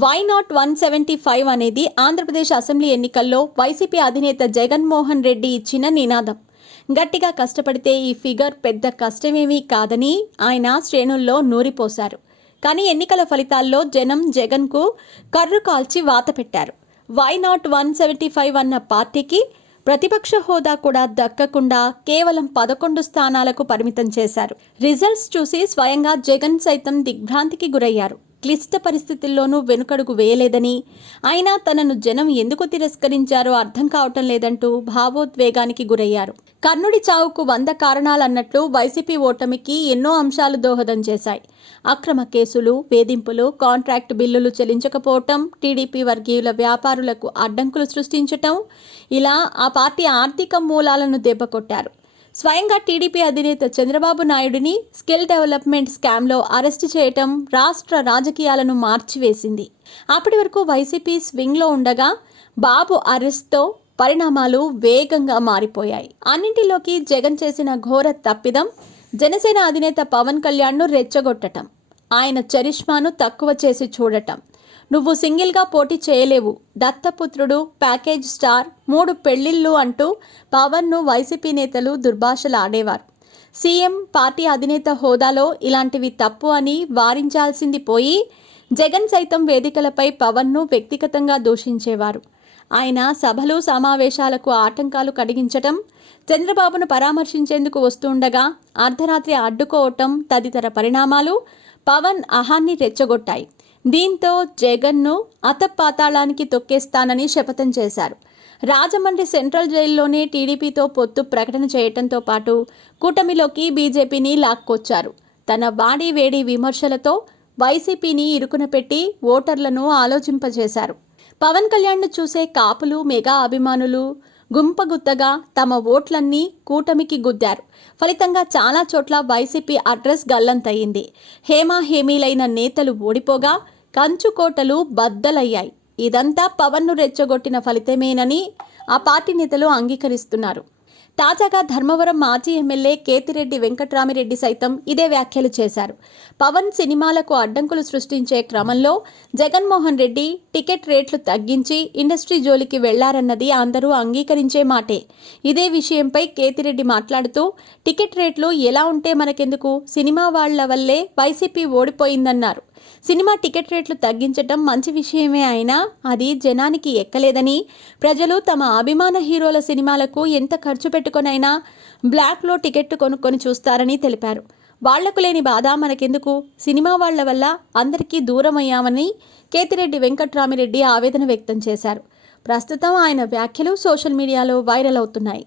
Why not 175 అనేది Andhra Pradesh assembly ఎన్నికల్లో YCP అధినేత జగన్మోహన్ రెడ్డి ఇచ్చిన నినాదం. గట్టిగా కష్టపడితే ఈ ఫిగర్ పెద్ద కష్టమేమీ కాదని ఆయన శ్రేణుల్లో నూరిపోశారు. కానీ ఎన్నికల ఫలితాల్లో జనం జగన్కు కర్రు కాల్చి వాత పెట్టారు. వై నాట్ 175 అన్న పార్టీకి ప్రతిపక్ష హోదా కూడా దక్కకుండా కేవలం 11 స్థానాలకు పరిమితం చేశారు. రిజల్ట్స్ చూసి స్వయంగా జగన్ సైతం దిగ్భ్రాంతికి గురయ్యారు. క్లిష్ట పరిస్థితుల్లోనూ వెనుకడుగు వేయలేదని, అయినా తనను జనం ఎందుకు తిరస్కరించారో అర్థం కావటం లేదంటూ భావోద్వేగానికి గురయ్యారు. కర్ణుడి చావుకు 100 కారణాలన్నట్లు వైసీపీ ఓటమికి ఎన్నో అంశాలు దోహదం చేశాయి. అక్రమ కేసులు, వేధింపులు, కాంట్రాక్ట్ బిల్లులు చెల్లించకపోవటం, టీడీపీ వర్గీయుల వ్యాపారులకు అడ్డంకులు సృష్టించటం, ఇలా ఆ పార్టీ ఆర్థిక మూలాలను దెబ్బకొట్టారు. స్వయంగా టీడీపీ అధినేత చంద్రబాబు నాయుడిని స్కిల్ డెవలప్మెంట్ స్కామ్లో అరెస్టు చేయటం రాష్ట్ర రాజకీయాలను మార్చివేసింది. అప్పటి వరకు వైసీపీ స్వింగ్లో ఉండగా బాబు అరెస్ట్తో పరిణామాలు వేగంగా మారిపోయాయి. అన్నింటిలోకి జగన్ చేసిన ఘోర తప్పిదం జనసేన అధినేత పవన్ కళ్యాణ్ను రెచ్చగొట్టటం, ఆయన చరిష్మాను తక్కువ చేసి చూడటం. నువ్వు సింగిల్గా పోటీ చేయలేవు, దత్తపుత్రుడు, ప్యాకేజ్ స్టార్, 3 పెళ్లిళ్ళు అంటూ పవన్ను వైసీపీ నేతలు దుర్భాషలు ఆడేవారు. సీఎం, పార్టీ అధినేత హోదాలో ఇలాంటివి తప్పు అని వారించాల్సింది పోయి జగన్ సైతం వేదికలపై పవన్ను వ్యక్తిగతంగా దూషించేవారు. ఆయన సభలు, సమావేశాలకు ఆటంకాలు కలిగించటం, చంద్రబాబును పరామర్శించేందుకు వస్తుండగా అర్ధరాత్రి అడ్డుకోవటం తదితర పరిణామాలు పవన్ అహాన్ని రెచ్చగొట్టాయి. దీంతో జగన్ను అతపాతాళానికి తొక్కేస్తానని శపథం చేశారు. రాజమండ్రి సెంట్రల్ జైల్లోనే టీడీపీతో పొత్తు ప్రకటన చేయడంతో పాటు కూటమిలోకి బీజేపీని లాక్కొచ్చారు. తన వాడి వేడి విమర్శలతో వైసీపీని ఇరుకున పెట్టి ఓటర్లను ఆలోచింపజేశారు. పవన్ కళ్యాణ్ను చూసే కాపులు, మెగా అభిమానులు గుంపగుత్తగా తమ ఓట్లన్నీ కూటమికి గుద్దారు. ఫలితంగా చాలా చోట్ల వైసీపీ అడ్రస్ గల్లంతయింది. హేమాహేమీలైన నేతలు ఓడిపోగా కంచుకోటలు బద్దలయ్యాయి. ఇదంతా పవన్ను రెచ్చగొట్టిన ఫలితమేనని ఆ పార్టీ నేతలు అంగీకరిస్తున్నారు. తాజాగా ధర్మవరం మాజీ ఎమ్మెల్యే కేతిరెడ్డి వెంకట్రామిరెడ్డి సైతం ఇదే వ్యాఖ్యలు చేశారు. పవన్ సినిమాలకు అడ్డంకులు సృష్టించే క్రమంలో జగన్మోహన్ రెడ్డి టికెట్ రేట్లు తగ్గించి ఇండస్ట్రీ జోలికి వెళ్లారన్నది అందరూ అంగీకరించే మాటే. ఇదే విషయంపై కేతిరెడ్డి మాట్లాడుతూ, టికెట్ రేట్లు ఎలా ఉంటే మనకెందుకు, సినిమా వాళ్ల వల్లే వైసీపీ ఓడిపోయిందన్నారు. సినిమా టికెట్ రేట్లు తగ్గించటం మంచి విషయమే అయినా అది జనానికి ఎక్కలేదని, ప్రజలు తమ అభిమాన హీరోల సినిమాలకు ఎంత ఖర్చు పెట్టుకొనైనా బ్లాక్లో టికెట్ కొనుక్కొని చూస్తారని తెలిపారు. వాళ్లకు లేని బాధ మనకెందుకు, సినిమా వాళ్ల వల్ల అందరికీ దూరం అయ్యామని కేతిరెడ్డి వెంకట్రామిరెడ్డి ఆవేదన వ్యక్తం చేశారు. ప్రస్తుతం ఆయన వ్యాఖ్యలు సోషల్ మీడియాలో వైరల్ అవుతున్నాయి.